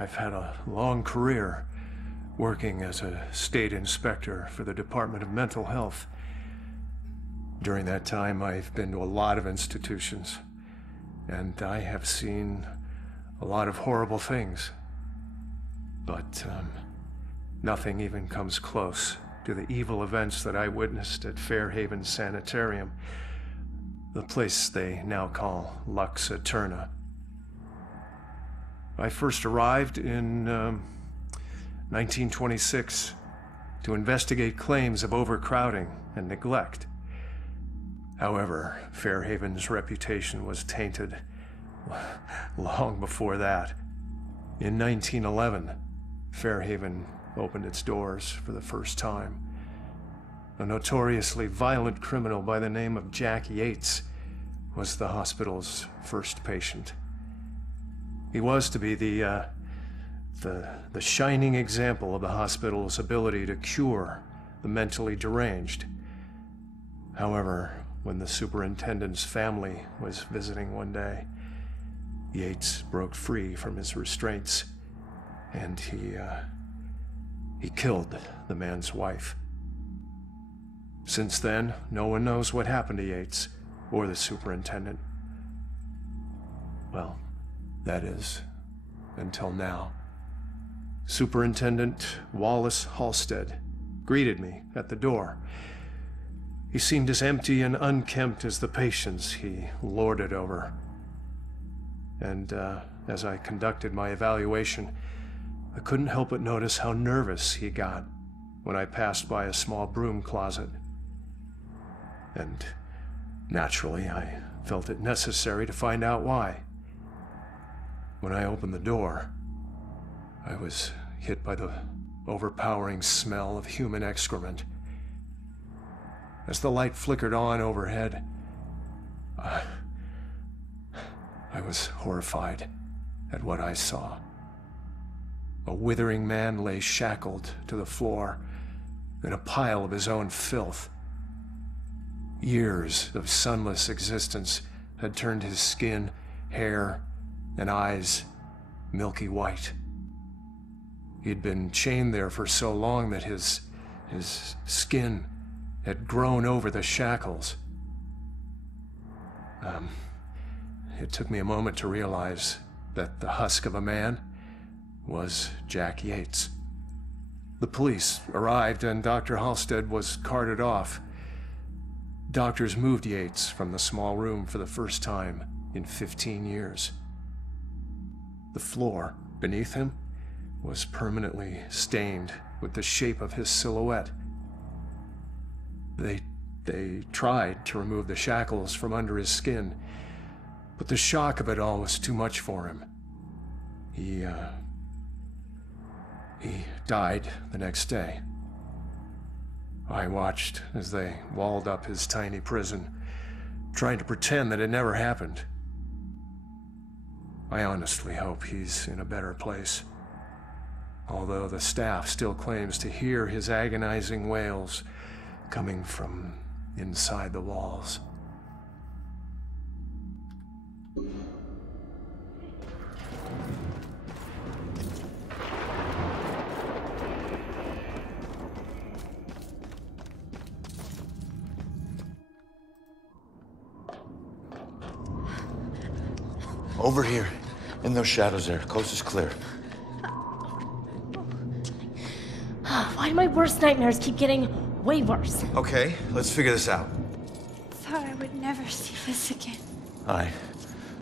I've had a long career working as a state inspector for the Department of Mental Health. During that time, I've been to a lot of institutions, and I have seen a lot of horrible things. But nothing even comes close to the evil events that I witnessed at Fairhaven Sanitarium, the place they now call Lux Eterna. I first arrived in 1926 to investigate claims of overcrowding and neglect. However, Fairhaven's reputation was tainted long before that. In 1911, Fairhaven opened its doors for the first time. A notoriously violent criminal by the name of Jack Yates was the hospital's first patient. He was to be the shining example of the hospital's ability to cure the mentally deranged. However, when the superintendent's family was visiting one day, Yates broke free from his restraints, and he killed the man's wife. Since then, no one knows what happened to Yates or the superintendent. Well, that is, until now. Superintendent Wallace Halstead greeted me at the door. He seemed as empty and unkempt as the patients he lorded over. And as I conducted my evaluation, I couldn't help but notice how nervous he got when I passed by a small broom closet. And naturally, I felt it necessary to find out why. When I opened the door, I was hit by the overpowering smell of human excrement. As the light flickered on overhead, I was horrified at what I saw. A withering man lay shackled to the floor in a pile of his own filth. Years of sunless existence had turned his skin, hair, and eyes milky white. He'd been chained there for so long that his skin had grown over the shackles. It took me a moment to realize that the husk of a man was Jack Yates. The police arrived and Dr. Halstead was carted off. Doctors moved Yates from the small room for the first time in 15 years. The floor beneath him was permanently stained with the shape of his silhouette. They tried to remove the shackles from under his skin, but the shock of it all was too much for him. He died the next day. I watched as they walled up his tiny prison, trying to pretend that it never happened. I honestly hope he's in a better place, although the staff still claims to hear his agonizing wails coming from inside the walls. Over here, in those shadows there. Coast is clear. Why do my worst nightmares keep getting way worse? Okay, let's figure this out. Thought I would never see this again. All right.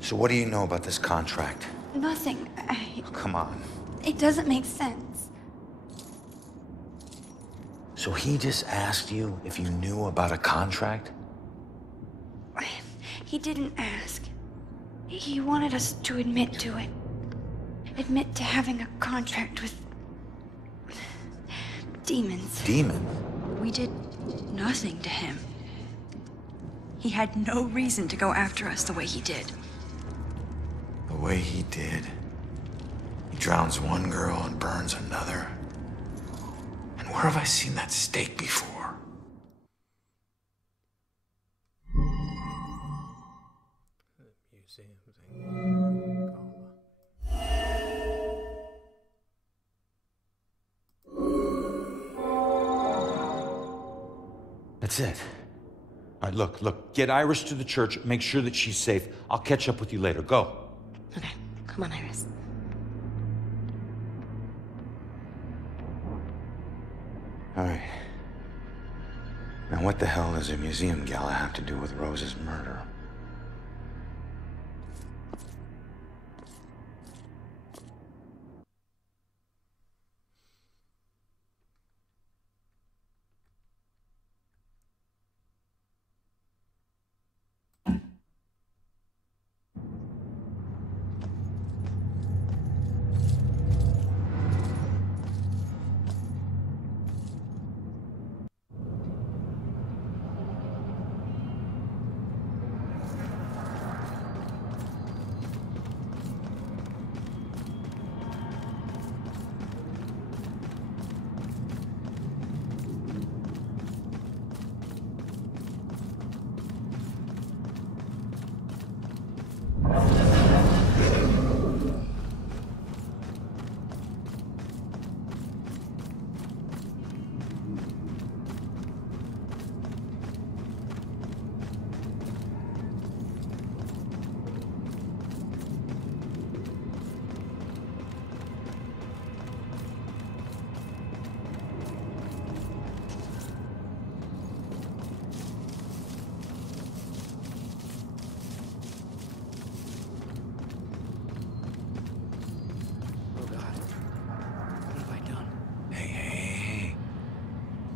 So what do you know about this contract? Nothing. Oh, come on. It doesn't make sense. So he just asked you if you knew about a contract? He didn't ask. He wanted us to admit to it. Admit to having a contract with... demons. Demons? We did nothing to him. He had no reason to go after us the way he did. The way he did. He drowns one girl and burns another. And where have I seen that stake before? That's it. All right, look, get Iris to the church, make sure that she's safe. I'll catch up with you later. Go. Okay, come on, Iris. All right. Now what the hell does a museum gala have to do with Rose's murder?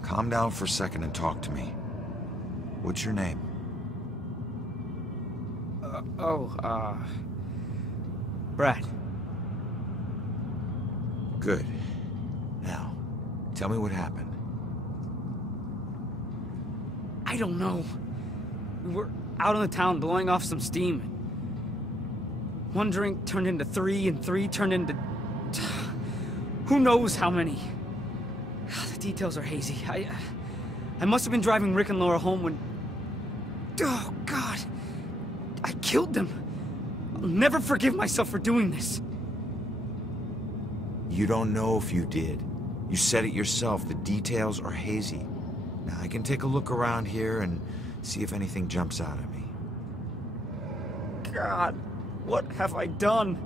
Calm down for a second and talk to me. What's your name? Brad. Good. Now, tell me what happened. I don't know. We were out on the town blowing off some steam. One drink turned into three, and three turned into... who knows how many. The details are hazy. I must have been driving Rick and Laura home when... oh, God. I killed them. I'll never forgive myself for doing this. You don't know if you did. You said it yourself. The details are hazy. Now, I can take a look around here and see if anything jumps out at me. God, what have I done?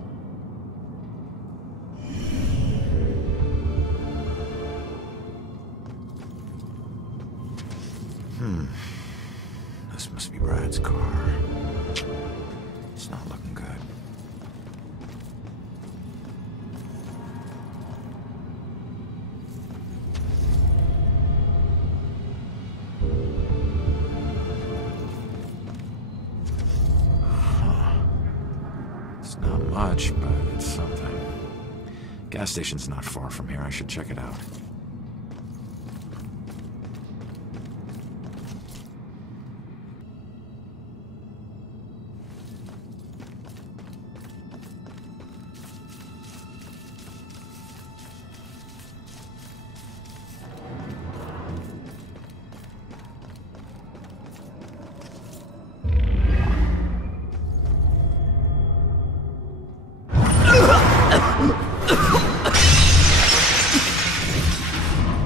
This must be Brad's car. It's not looking good. It's not much, but it's something. Gas station's not far from here. I should check it out.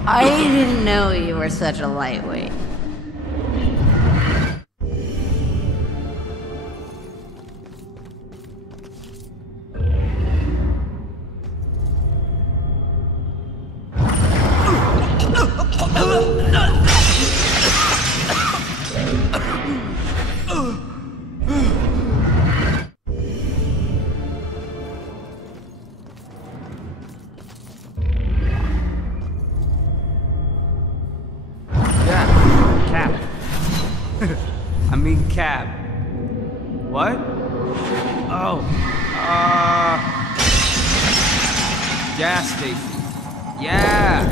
I didn't know you were such a lightweight. cab. What? Oh. Gas station. Yeah!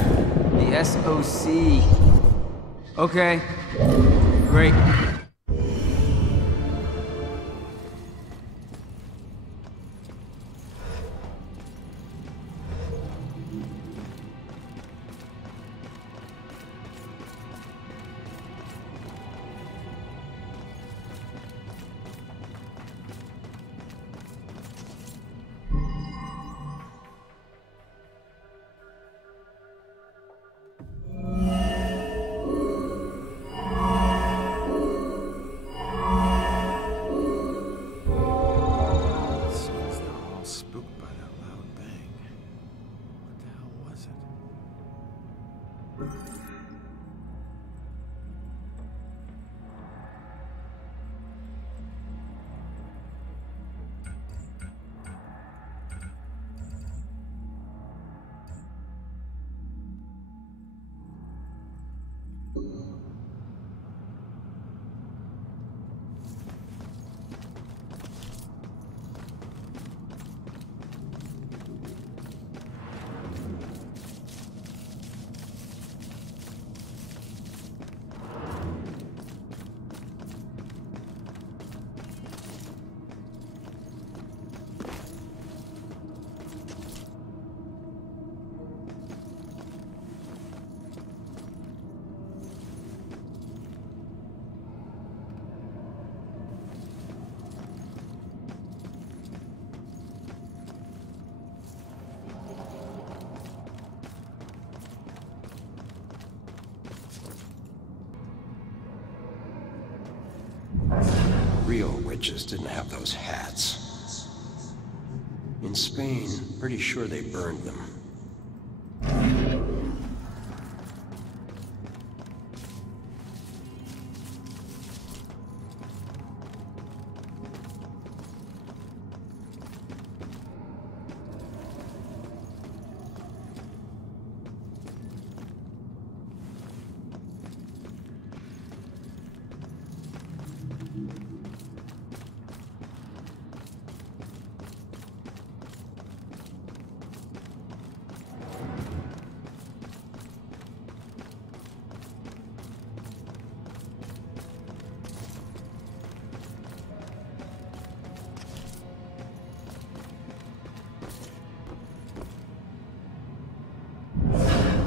The SOC. Okay. Great. Real witches didn't have those hats. In Spain, pretty sure they burned them.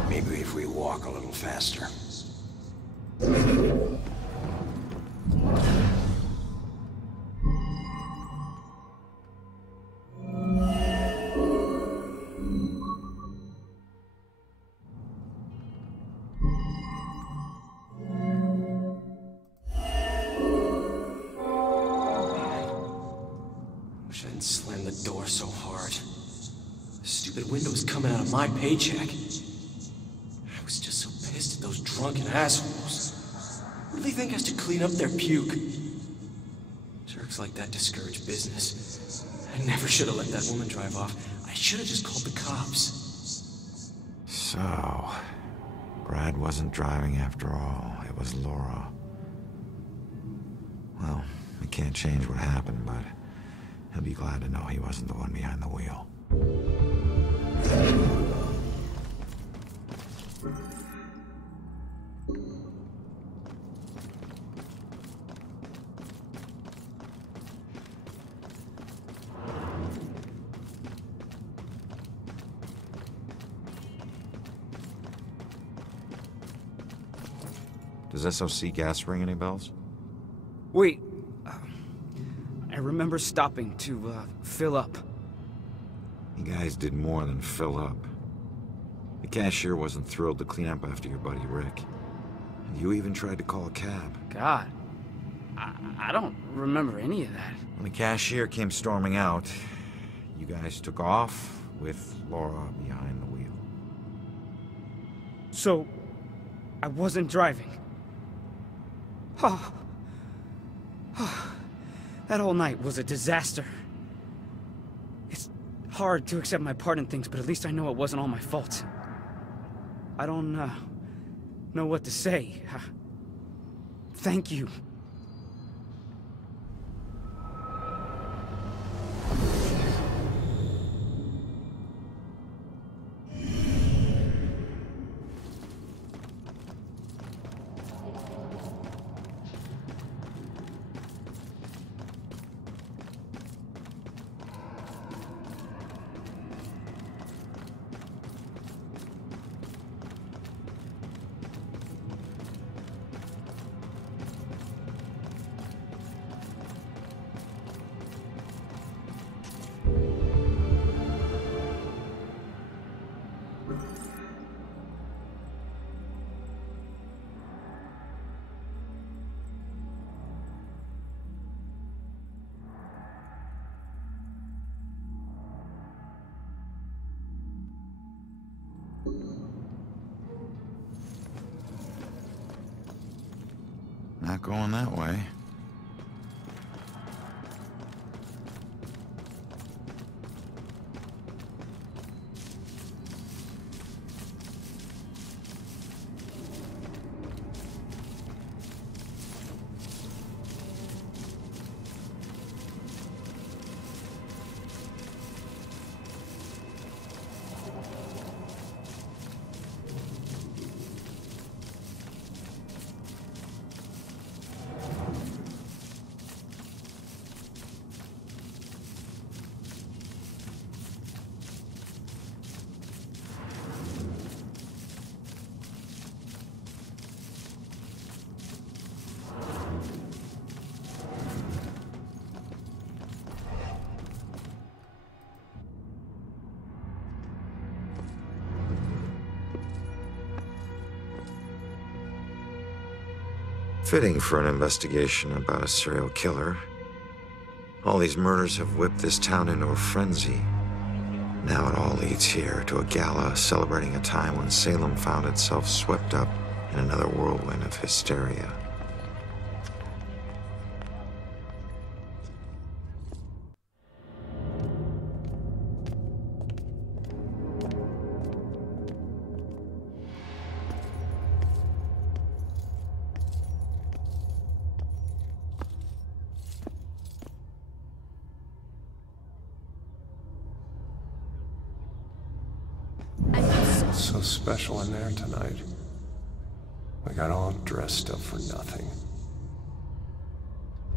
Maybe if we walk a little faster. Wish I didn't slam the door so hard. The stupid window's coming out of my paycheck. I was just so pissed at those drunken assholes. What do they think has to clean up their puke? Jerks like that discourage business. I never should have let that woman drive off. I should have just called the cops. So, Brad wasn't driving after all. It was Laura. Well, we can't change what happened, but he'll be glad to know he wasn't the one behind the wheel. Does SOC gas ring any bells? Wait. I remember stopping to, fill up. You guys did more than fill up. The cashier wasn't thrilled to clean up after your buddy Rick. And you even tried to call a cab. God. I don't remember any of that. When the cashier came storming out, you guys took off with Laura behind the wheel. So, I wasn't driving. Oh. That whole night was a disaster. It's hard to accept my part in things, but at least I know it wasn't all my fault. I don't know what to say. Thank you. not going that way. Fitting for an investigation about a serial killer. All these murders have whipped this town into a frenzy. Now it all leads here to a gala celebrating a time when Salem found itself swept up in another whirlwind of hysteria. So special in there tonight. We got all dressed up for nothing.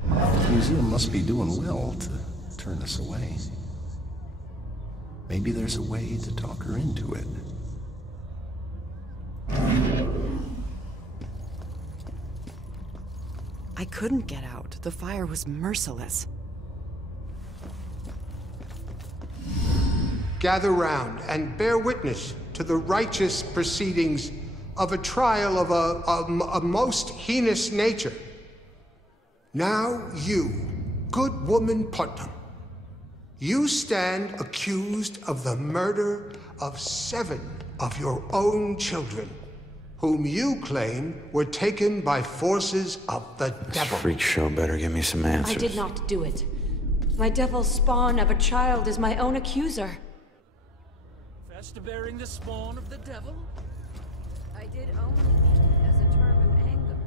The museum must be doing well to turn us away. Maybe there's a way to talk her into it. I couldn't get out. The fire was merciless. Gather round and bear witness to the righteous proceedings of a trial of a most heinous nature. Now you, good woman Putnam, you stand accused of the murder of 7 of your own children, whom you claim were taken by forces of the devil. This freak show better give me some answers. I did not do it. My devil spawn of a child is my own accuser. To bearing the spawn of the devil? I did only mean it as a term of anger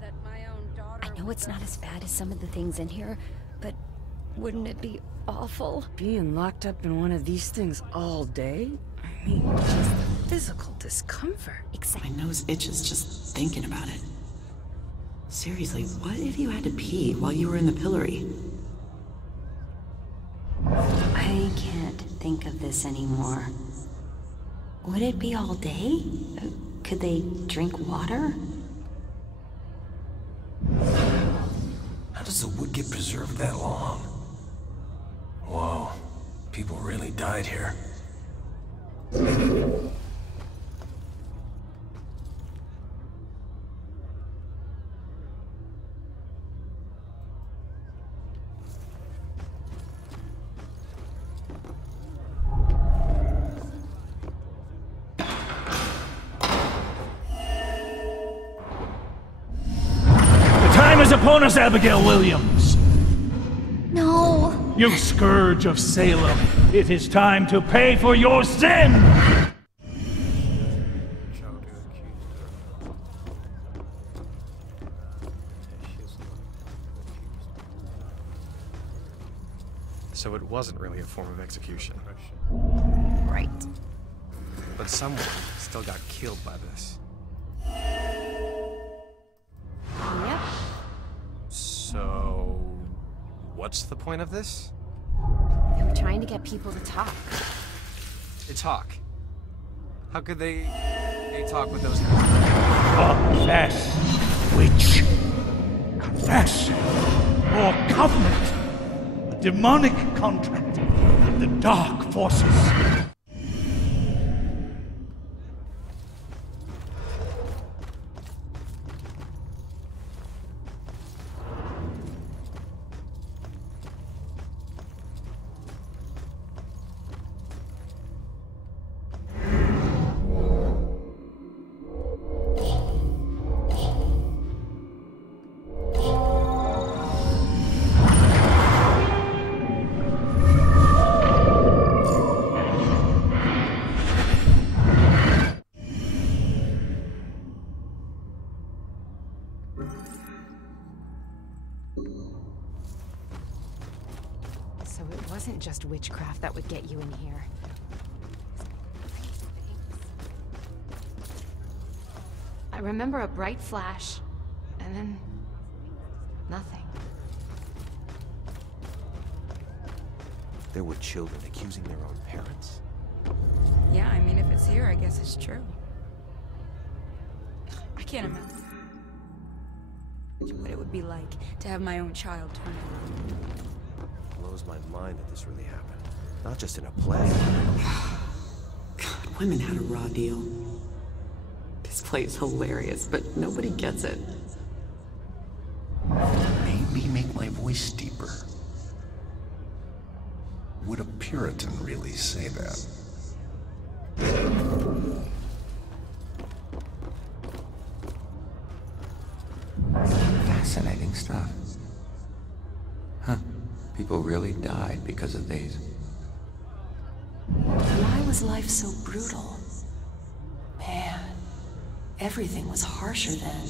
that my own daughter... I know it's not as bad as some of the things in here, but wouldn't it be awful? Being locked up in one of these things all day? I mean, just the physical discomfort. Exactly. My nose itches just thinking about it. Seriously, what if you had to pee while you were in the pillory? I can't think of this anymore. Would it be all day? Could they drink water? How does the wood get preserved that long? Whoa, people really died here. Upon us, Abigail Williams. No. You scourge of Salem. It is time to pay for your sin. So it wasn't really a form of execution. Right. But someone still got killed by this. Yep. So, what's the point of this? They were trying to get people to talk. They talk? How could they talk with those... Confess, witch. Confess. Or covenant. A demonic contract with the dark forces. wasn't just witchcraft that would get you in here. I remember a bright flash, and then nothing. There were children accusing their own parents? Yeah, I mean, if it's here, I guess it's true. I can't imagine what it would be like to have my own child turn out. Blows my mind that this really happened. Not just in a play. God, women had a raw deal. This play is hilarious, but nobody gets it. Maybe make my voice deeper. Would a Puritan really say that? Fascinating stuff. Huh. People really died because of these. Why was life so brutal? Man, everything was harsher then.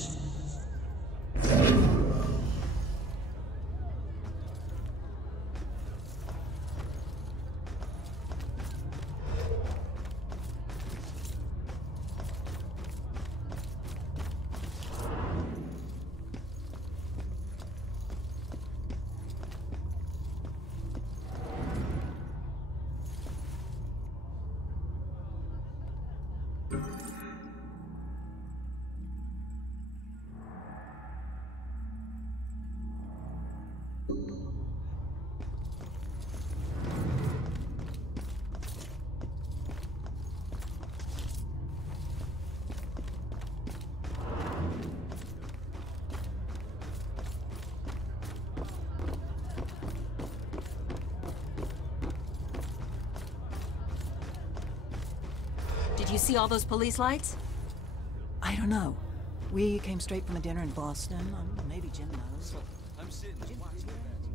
Did you see all those police lights? I don't know. We came straight from a dinner in Boston. Maybe Jim knows. I'm sitting there watching that.